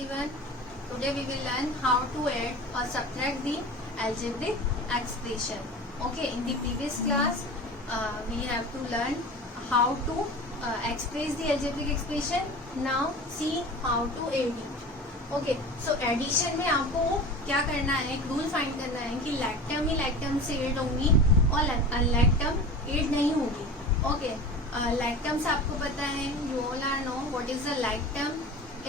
everyone. Today we will learn how to add or subtract the algebraic expression. Okay, in the previous class we have to learn how to express the algebraic expression. Now see how to add it. Okay so addition में आपको क्या करना है, एक rule find करना है कि like term ही like term से एड होंगी और अनलाइक टर्म एड नहीं होगी. ओके लाइक टर्म्स आपको पता है, you all are no what is the like term.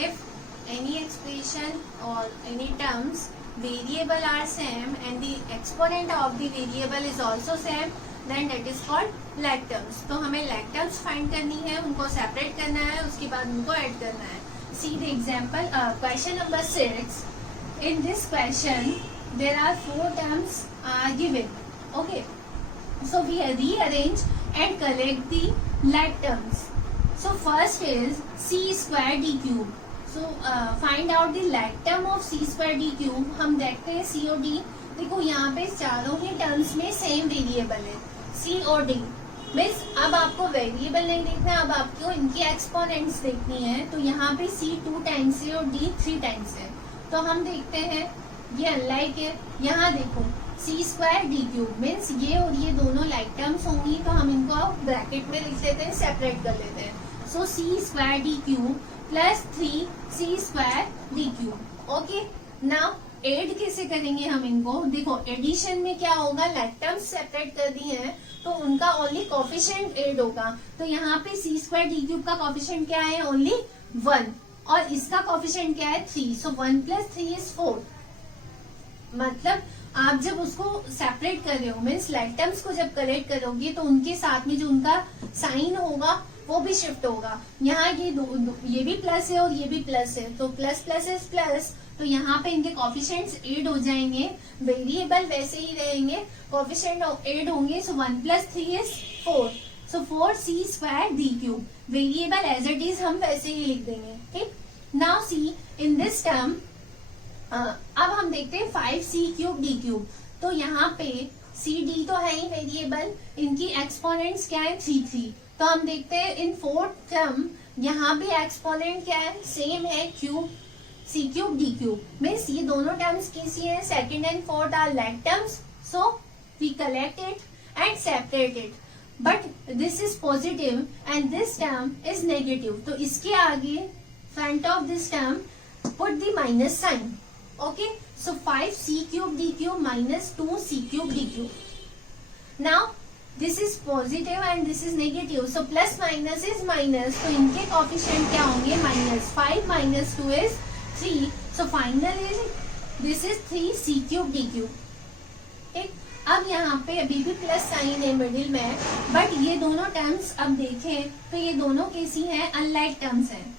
If any expression और any terms variable are same and the exponent of the variable is also same, then that is called like terms. तो हमें like terms find करनी है, उनको separate करना है, उसके बाद उनको ऐड करना है. See the example, question number 6. In this question, there are 4 terms given. Okay, so we rearrange and collect the like terms. So first is c square d cube. So find out the like term of c square d cube. हम देखते हैं c और d. देखो यहाँ पे चारों ही terms में same variable है c और d. मीन्स अब आपको वेरिएबल नहीं देखना, अब आपको इनकी एक्सपोनेंट्स देखनी है. तो यहाँ पे c 2 टाइम्स है और d 3 टाइम्स है. तो हम देखते हैं ये अनलाइक है. यहाँ देखो c square d cube means ये और ये दोनों लाइक टर्म्स होंगी, तो हम इनको ब्रैकेट में लिख लेते हैं, सेपरेट कर लेते हैं. So c square d cube plus 3c square d cube. Okay, now add कैसे करेंगे हम इनको. देखो एडिशन में क्या होगा, लाइक टर्म्स सेपरेट कर दी हैं तो उनका ओनली कोफिशिएंट एड होगा. तो यहाँ पे c स्क्वायर डी क्यूब का कोफिशिएंट क्या है, ओनली 1, और इसका कोफिशिएंट क्या है 3. सो 1 + 3 = 4. मतलब आप जब उसको सेपरेट कर रहे हो मीन्स लाइक टर्म्स को जब कलेक्ट करोगे तो उनके साथ में जो उनका साइन होगा वो भी शिफ्ट होगा. यहाँ ये भी प्लस है और ये भी प्लस है, तो प्लस प्लस इज प्लस. तो यहाँ पे इनके कोफिशिएंट्स एड हो जाएंगे, वेरिएबल वैसे ही रहेंगे, कोफिशिएंट एड होंगे. So 1 + 3 = 4. So 4c square D cube. Variable as it is हम वैसे ही लिख देंगे. ठीक, now see in this term अब हम देखते हैं 5c³ डी क्यूब. तो यहाँ पे सी डी तो है ही वेरिएबल, इनकी एक्सपोनेंट्स क्या है 3 3. तो हम देखते हैं इन 4th टर्म यहाँ भी एक्सपोनेंट क्या है, सेम है cube c³ d cube. Means ये दोनों टर्म्स किसी है, second and fourth are like terms. So we collect it and separate it, but this is positive and this term is negative. तो इसके आगे front of this term put the minus sign. Okay, so 5c³ d cube - 2c³ d cube. Now this is positive and this is negative, so plus minus is minus. तो इनके coefficient क्या होंगे, -5 - 2 = 3. So finally this is 3c³ d cube. ठीक, अब यहाँ पे अभी भी प्लस साइन है मिडिल में, बट ये दोनों टर्म्स अब देखें तो ये दोनों कैसी हैं, अनलाइक टर्म्स हैं.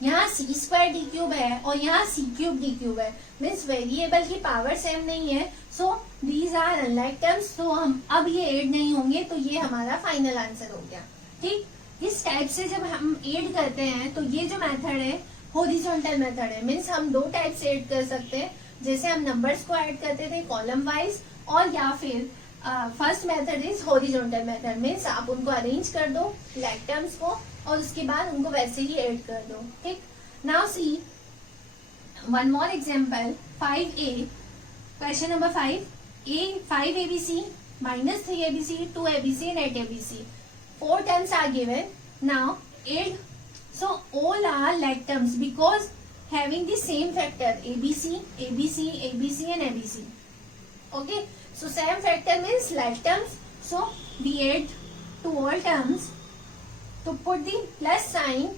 यहाँ c स्क्वायर डी क्यूब है और यहाँ c³ d क्यूब है. मीन्स वेरिएबल की पावर सेम नहीं है, so these are unlike terms. तो हम अब ये एड नहीं होंगे, तो ये हमारा फाइनल आंसर हो गया. ठीक, इस टाइप से जब हम एड करते हैं तो ये जो मेथड है हॉरिजॉन्टल मेथड है. मीन्स हम 2 टाइप से ऐड कर सकते हैं, जैसे हम नंबर्स को ऐड करते थे कॉलम वाइज, और या फिर first method is horizontal method. Means आप उनको अरेंज कर दो लाइक टर्म्स को और उसके बाद उनको वैसे ही ऐड कर दो. ठीक, now C one more example 5a. Question number 5 abc - 3 abc 2 abc and 8 abc. 4 terms are given. Now add. So all are like terms because having the same factor ABC, ABC, ABC and ABC. Okay, so same factor means like terms. So we add to all terms to put the plus sign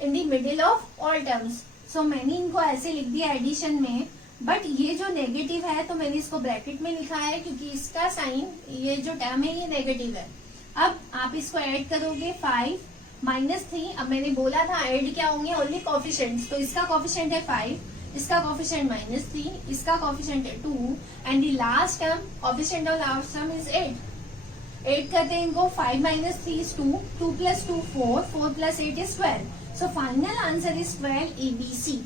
in the middle of all terms. So मैंने इनको ऐसे लिख दिया addition में, but ये जो negative है तो मैंने इसको ब्रैकेट में लिखा है क्योंकि इसका साइन, ये जो टर्म है ये नेगेटिव है. अब आप इसको ऐड करोगे 5 - 3. अब मैंने बोला था ऐड क्या होंगे, ओनली कोफिशिएंट्स. तो इसका कोफिशिएंट है 5, इसका कोफिशिएंट -3, इसका कोफिशिएंट है 2 and the last term coefficient of last term is 8. Add करते हैं इनको. 5 - 3 = 2, 2 + 2 = 4, 4 + 8 = 12. So final answer is 12 ABC.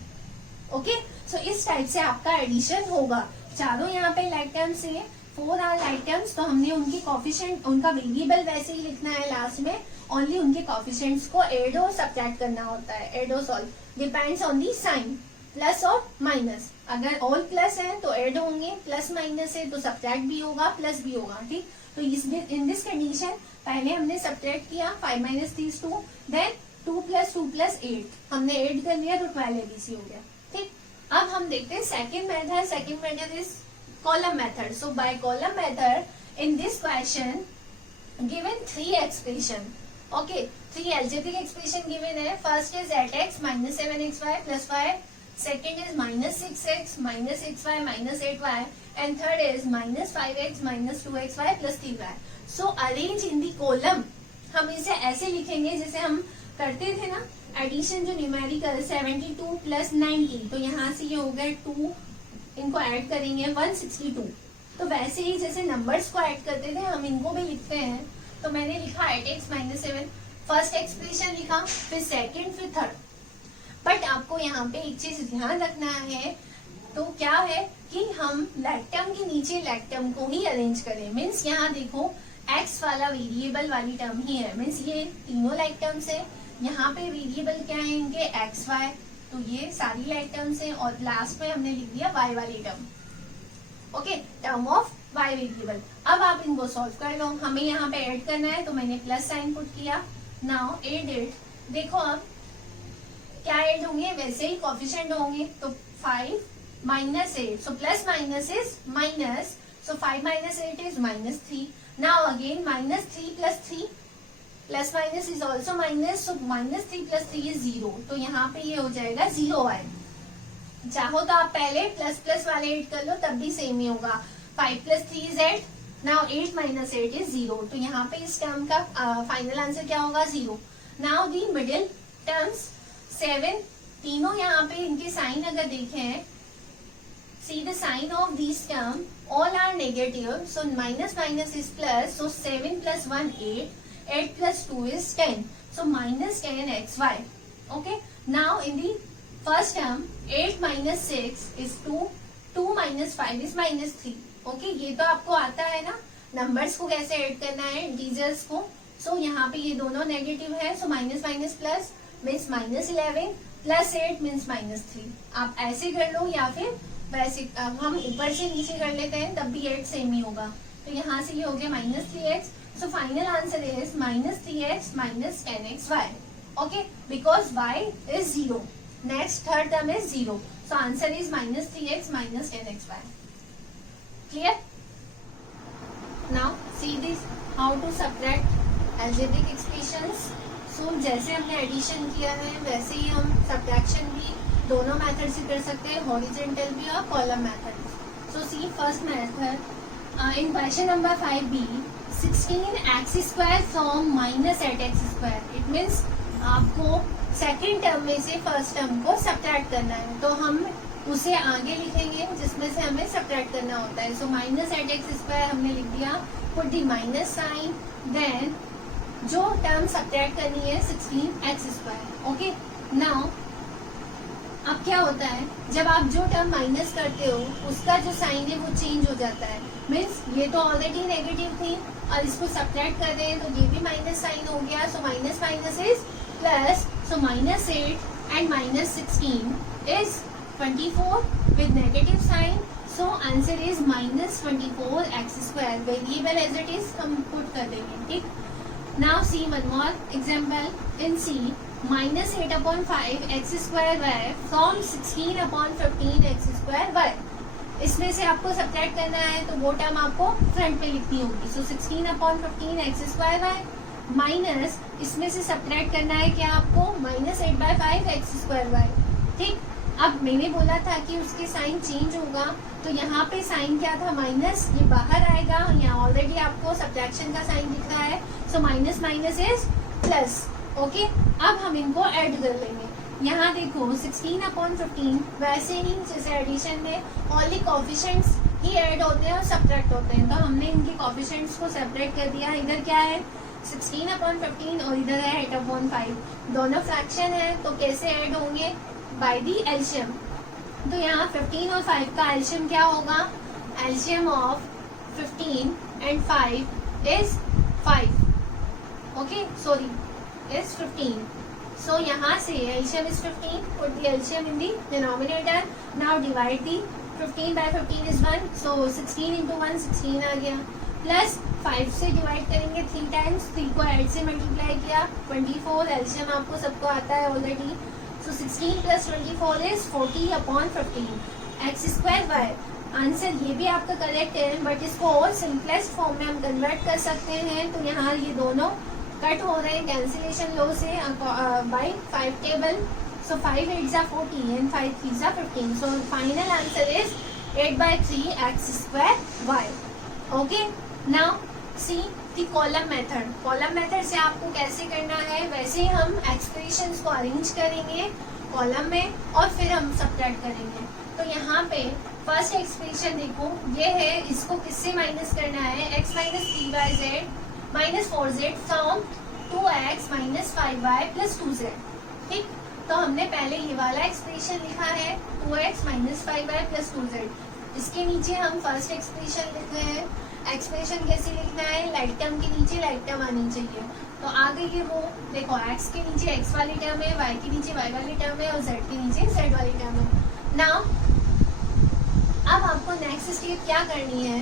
Okay, so इस टाइप से आपका एडिशन होगा. चारों यहाँ पे लाइक टर्म्स है, 4 आर लाइक टर्म्स, तो हमने उनकी कोफिशिएंट, उनका वेरिएबल वैसे ही लिखना है लास्ट में, ओनली उनके कोफिशिएंट्स को ऐड और सब्ट्रैक्ट करना होता है. ऐड और solve depends on the sign, plus और माइनस. अगर ऑल प्लस है तो ऐड होंगे, प्लस माइनस है तो सब्ट्रैक्ट भी होगा, प्लस भी होगा. ठीक, तो इन दिस कंडीशन पहले हमने सब्ट्रैक्ट किया 5 minus 3 is 2, then 2 plus 2 plus 8 हमने ऐड कर लिया तो 12 ABC हो गया. ठीक, अब हम देखते हैं second method. Second method is column method. So by column method in this question given 3 expression. Okay, 3 algebraic expression given है. First is 8x minus 7xy plus 5. Second is minus 6x minus 6y minus 8y. And third is minus 5x minus 2xy plus 3y. So arrange in the column. हम इसे ऐसे लिखेंगे जैसे हम करते थे ना एडिशन, जो न्यूमेरिकल 72 प्लस 90. तो यहाँ से ये हो गया 2, इनको ऐड करेंगे 162. तो वैसे ही जैसे नंबर्स को ऐड करते थे हम इनको भी लिखते हैं. तो मैंने लिखा 8x माइनस 7, फर्स्ट एक्सप्रेशन लिखा, फिर सेकंड, फिर थर्ड. बट आपको यहाँ पे एक चीज ध्यान रखना है. तो क्या है कि हम लाइक टर्म के नीचे लाइक टर्म को ही अरेंज करें. मीन्स यहाँ देखो x वाला वेरिएबल वाली टर्म ही है. मीन्स ये तीनों लाइक टर्म्स है. यहाँ पे वेरिएबल क्या है इनके एक्स वाई. तो ये सारी लाइक टर्म्स है. और लास्ट में हमने लिख दिया y वाली term. Okay, term of y variable. अब आप इनको सॉल्व कर लो. हमें यहाँ पे ऐड करना है तो मैंने प्लस साइन पुट किया. Now add it. देखो अब क्या ऐड होंगे, वैसे ही कोफिशिएंट होंगे. तो 5 minus 8, so plus minus is minus. So 5 minus 8 is minus 3. Now again minus 3 plus 3, plus minus is also minus. So minus 3 plus 3 is 0. तो यहाँ पे ये हो जाएगा 0y. चाहो तो आप पहले प्लस प्लस वाले ऐड कर लो, तब भी सेम ही होगा. 5 plus 3 is 8. Now 8 minus 8 is 0. तो यहाँ पे इस टर्म का फाइनल आंसर क्या होगा, 0. Now the middle terms 7. तीनों यहाँ पे इनके साइन अगर देखें, see the sign of this term, all are negative. So minus minus is plus. So 7 plus 1 8, 8 plus 2 is 10. So minus 10xy. Okay, now in the first term 8 minus 6 is 2, 2 minus 5 is minus 3. Okay, ये तो आपको आता है ना numbers को कैसे add करना है, इंटीजर्स को. सो यहाँ पे ये दोनों नेगेटिव है. सो minus minus plus means minus 11 plus 8 means minus 3. आप ऐसे कर लो या फिर वैसे हम ऊपर से नीचे कर लेते हैं, तब भी 8 सेम ही होगा. तो यहाँ से ये हो गया minus 3x. So final answer is minus 3x minus 10xy. Okay, because y is 0. Next third term is 0. So answer is minus 3x minus 10xy. Clear? Now see this, how to subtract algebraic expressions. So जैसे हमने addition किया है वैसे ही हम subtraction भी दोनों method से कर सकते हैं, हॉरिजॉन्टल भी और column method. So see first method. In question number 5b, 16x square from minus 8x square. It means आपको सेकेंड टर्म में से फर्स्ट टर्म को सब्ट्रैक्ट करना है. तो हम उसे आगे लिखेंगे जिसमें से हमें सब्ट्रैक्ट करना होता है. सो माइनस 8x स्क्वायर हमने लिख दिया, put the minus sign. Then जो टर्म सब्ट्रैक्ट करनी है 16x स्क्वायर. ओके, नाउ अब क्या होता है, जब आप जो टर्म माइनस करते हो उसका जो साइन है वो चेंज हो जाता है. मीन्स ये तो ऑलरेडी नेगेटिव थी और इसको सब्ट्रैक्ट कर रहे हैं तो ये भी माइनस साइन हो गया. सो minus minus is plus. So minus 8 and minus 16 is 24 with negative sign. So answer is minus 24x square. Variable as it is हम put कर देंगे. ठीक. Now see one more example. In C, minus 8 upon 5 x square y from 16 upon 15 x square y. इसमें से आपको subtract करना है तो वो टर्म आपको फ्रंट पे लिखनी होगी. So 16 upon 15 x square y minus इसमें से सब्ट्रैक्ट करना है क्या आपको, माइनस 8/5 x स्क्वायर वाई. ठीक, अब मैंने बोला था कि उसके साइन चेंज होगा. तो यहाँ पे साइन क्या था, माइनस. ये बाहर आएगा, यहाँ ऑलरेडी आपको सब्ट्रैक्शन का साइन दिख रहा है. सो minus minus is plus. Okay, अब हम इनको ऐड कर लेंगे. यहाँ देखो 16 अपॉन 15 वैसे ही जैसे एडिशन में ओनली कोफिशिएंट्स ही ऐड होते हैं और सब्ट्रैक्ट होते हैं. तो हमने इनके कोफिशिएंट्स को सेपरेट कर दिया. इधर क्या है 16 अपॉन 15 और इधर है 8 अपॉन 5. दोनों फ्रैक्शन है तो कैसे ऐड होंगे, बाय दी एलशियम. तो यहाँ 15 और 5 का एलशियम क्या होगा, LCM of 15 and 5 is 5. Okay sorry is 15. So यहाँ से LCM is 15. Put the LCM in the denominator. Now divide the 15 by 15 is 1. So 16 into 1 16 आ गया. प्लस 5 से डिवाइड करेंगे 3 टाइम्स. 3 को 8 से मल्टीप्लाई किया 24. LCM आपको सबको आता है already. So 16 plus 24 is 40 upon 15. X square y. Answer ये भी आपका करेक्ट है, बट इसको और सिंपलेस्ट फॉर्म में हम कन्वर्ट कर सकते हैं. तो यहाँ ये दोनों कट हो रहे हैं कैंसिलेशन लो से बाय 5 टेबल. सो 5 8 जा 40 एंड 5 3 जा 15. सो final answer is 8/3 x square y. Okay now see the column method. Column method से आपको कैसे करना है, वैसे ही हम एक्सप्रेशंस को अरेंज करेंगे कॉलम में और फिर हम सब्ट्रैक्ट करेंगे. तो यहाँ पे फर्स्ट एक्सप्रेशन देखो, ये है, इसको किससे माइनस करना है, x minus 3y minus 4z from 2x minus 5y plus 2z. ठीक, तो हमने पहले ये वाला एक्सप्रेशन लिखा है 2x minus 5y plus 2z. इसके नीचे हम फर्स्ट एक्सप्रेशन लिख रहे हैं. एक्सप्रेशन कैसे लिखना है, लाइक टर्म के नीचे लाइक टर्म आनी चाहिए. तो आ गई है वो, देखो x के नीचे x वाली टर्म है, y के नीचे y वाली टर्म है और z के नीचे z वाली टर्म है. नाउ अब आपको नेक्स्ट स्टेप क्या करनी है,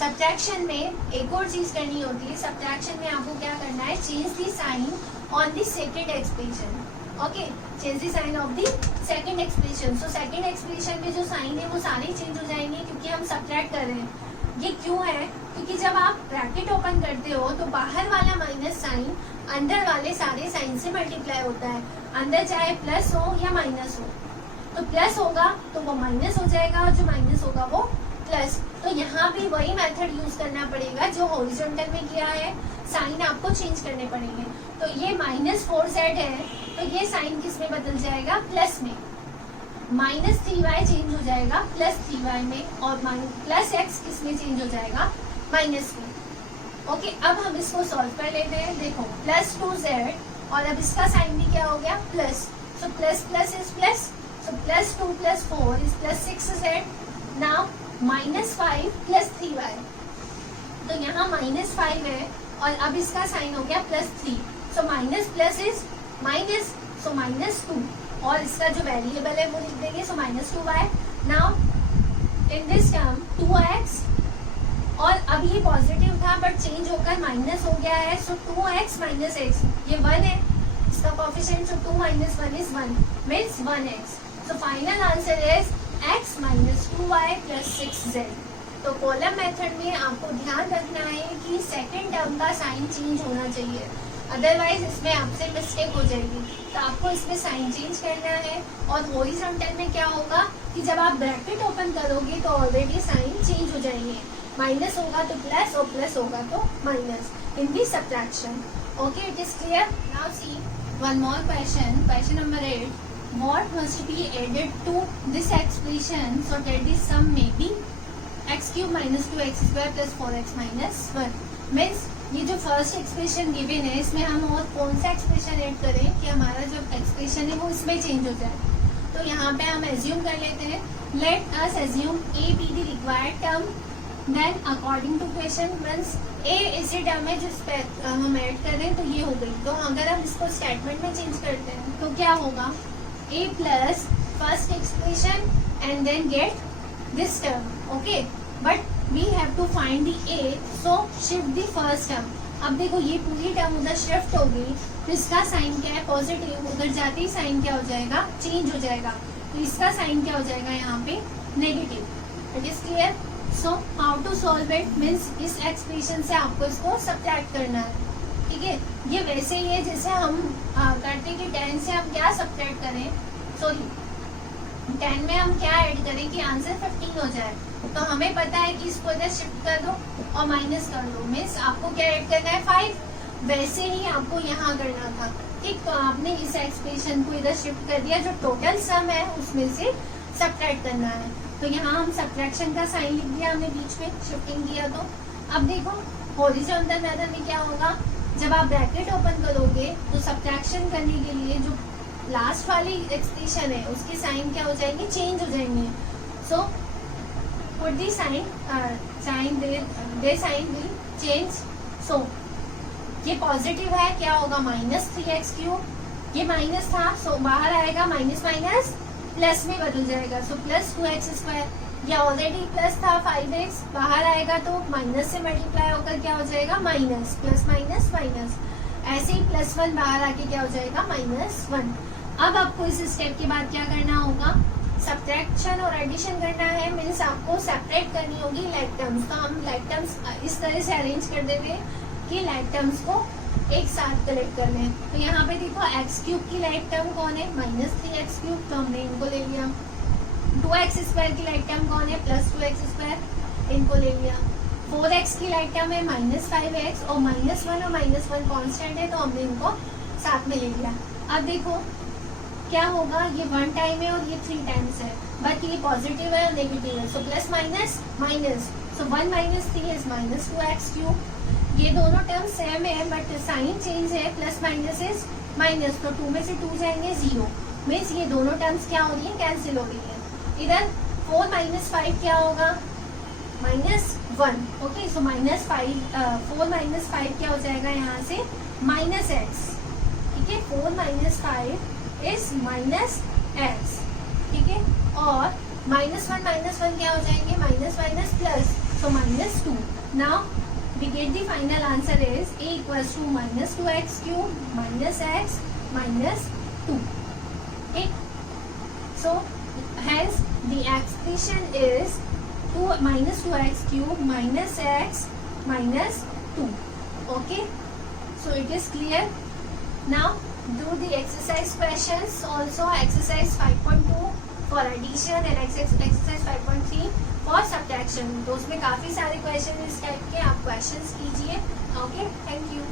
सब्ट्रैक्शन में एक और चीज करनी होती है. सब्ट्रैक्शन में आपको क्या करना है, change the sign on the second expression. Okay, change the sign of the second expression. So second expression में जो साइन है वो सारे चेंज हो जाएंगे क्योंकि हम सब्ट्रैक्ट कर रहे हैं. ये क्यों है, क्योंकि जब आप ब्रैकेट ओपन करते हो तो बाहर वाला माइनस साइन अंदर वाले सारे साइन से मल्टीप्लाई होता है. अंदर चाहे प्लस हो या माइनस हो, तो प्लस होगा तो वो माइनस हो जाएगा और जो माइनस होगा वो प्लस. तो यहाँ भी वही मेथड यूज करना पड़ेगा जो हॉरिजॉन्टल में किया है. साइन आपको चेंज करने पड़ेंगे. तो ये माइनस 4z है, तो ये साइन किस में बदल जाएगा, प्लस में. माइनस 3y चेंज हो जाएगा प्लस 3y में और प्लस x किस में चेंज हो जाएगा, माइनस में. ओके, अब हम इसको सॉल्व कर लेते हैं. देखो प्लस 2z और अब इसका साइन भी क्या हो गया, plus. So plus plus is plus. So plus 2 plus 4 is plus 6z. Now minus 5 plus 3y. तो यहाँ माइनस 5 है और अब इसका साइन हो गया plus 3. So minus plus is minus, so minus 2 और इसका जो वेरिएबल है वो लिख देंगे. So minus 2y. Now in this term 2x और अब ये पॉजिटिव था बट चेंज होकर माइनस हो गया है. सो 2x माइनस x, ये 1 है इसका coefficient. So 2 minus 1 is 1 means 1x. So final answer is x minus 2y plus 6z. तो कॉलम मेथड में आपको ध्यान रखना है कि सेकंड टर्म का साइन चेंज होना चाहिए, अदरवाइज इसमें आपसे मिस्टेक हो जाएगी. तो आपको इसमें साइन चेंज करना है. और हॉरिजॉन्टल में क्या होगा कि जब आप ब्रैकेट ओपन करोगे तो ऑलरेडी साइन चेंज हो जाएंगे. माइनस होगा तो प्लस और प्लस होगा तो minus in the subtraction. Okay, it is clear. Now see one more question, question number 8. What must be added to this expression so that the sum may be x cube minus 2x square plus 4x minus 1. Means ये जो first expression given है इसमें हम और कौन सा expression add करें कि हमारा जो एक्सप्रेशन है वो इसमें चेंज हो जाए. तो यहाँ पे हम एज्यूम कर लेते हैं. Let us assume a be the required term. देन according to question means a ऐसी टर्म है जिस पे हम ऐड कर रहे हैं तो ये हो गई. तो अगर हम इसको स्टेटमेंट में चेंज करते हैं तो क्या होगा, a plus first expression and then get this term. Okay, but we have to find the a, so shift the first term. अब देखो ये पूरी टर्म उधर शिफ्ट हो गई तो इसका साइन क्या है, पॉजिटिव. उधर जाते ही साइन क्या हो जाएगा, चेंज हो जाएगा. तो इसका साइन क्या हो जाएगा यहाँ पे, negative. It is clear. So how to solve it means इस एक्सप्रेशन से आपको इसको सब्ट्रैक्ट करना है. ठीक है, ये वैसे ही है जैसे हम करते कि 10 से हम क्या सब्ट्रैक्ट करें, सॉरी 10 में हम क्या ऐड करें कि आंसर 15 हो जाए. तो हमें पता है कि इसको इधर शिफ्ट कर दो और माइनस कर दो. मीन्स आपको क्या ऐड करना है, 5. वैसे ही आपको यहाँ करना था. ठीक, तो आपने इस एक्सप्रेशन को इधर शिफ्ट कर दिया, जो टोटल सम है उसमें से सब्ट्रैक्ट करना है. तो यहाँ हम सब्ट्रैक्शन का साइन लिख दिया हमने बीच में शिफ्टिंग किया. तो अब देखो हॉरिजॉन्टल मेथड में क्या होगा, जब आप ब्रैकेट ओपन करोगे तो सब्ट्रैक्शन करने के लिए जो लास्ट वाली एक्सप्रेशन है उसके साइन क्या हो जाएंगे, चेंज हो जाएंगे. So put the sign, sign the sign will change. So ये पॉजिटिव है, क्या होगा -3x³। ये माइनस था, सो बाहर आएगा माइनस माइनस प्लस में बदल जाएगा, सो +2x²। ये ऑलरेडी प्लस था 5x, बाहर आएगा तो माइनस से मल्टीप्लाई होकर क्या हो जाएगा माइनस, प्लस माइनस माइनस। ऐसे ही +1 बाहर आके क्या हो जाएगा -1। अब आपको इस स्टेप के बाद क्या करना होगा, सब्ट्रैक्शन और एडिशन करना है, मीन्स आपको सेपरेट करनी होगी लाइक टर्म्स। तो हम लाइक टर्म्स इस तरह से अरेंज कर देते हैं कि लाइक टर्म्स को एक साथ कलेक्ट कर लें। तो यहाँ पे देखो x³ की लाइक टर्म कौन है, -3x³, तो हमने इनको ले लिया। 2x² की लाइक टर्म कौन है, +2x², इनको ले लिया। 4x की लाइक टर्म है -5x, और -1 और -1 कांस्टेंट है, तो हमने इनको साथ में ले लिया। अब देखो क्या होगा, ये 1 टाइम है और ये 3 टाइम्स है, बट ये पॉजिटिव है और नेगेटिव है, सो plus minus minus, so 1 - 3 is -2x³। ये दोनों टर्म सेम है बट साइन चेंज है, प्लस माइनस इज माइनस, तो 2 में से 2 जाएंगे 0, मीन्स ये दोनों टर्म्स क्या हो रही है, कैंसिल हो रही है। इधर 4 - 5 क्या होगा, -1, ओके, सो -4 - 5 क्या हो जाएगा यहाँ से -x, ठीक है। 4 - 5 इज -x, ठीक है। और -1 क्या हो जाएंगे, minus minus plus, so -2। Now we get the final answer is a equals to -2x³ -x -2. Okay, so hence the expression is -2x³ -x -2. Okay, so it is clear. Now do the exercise questions, also exercise 5.2 for addition and exercise 5.3 for subtraction. तो उसमें काफी सारे question इस type के आप questions कीजिए। Okay, thank you.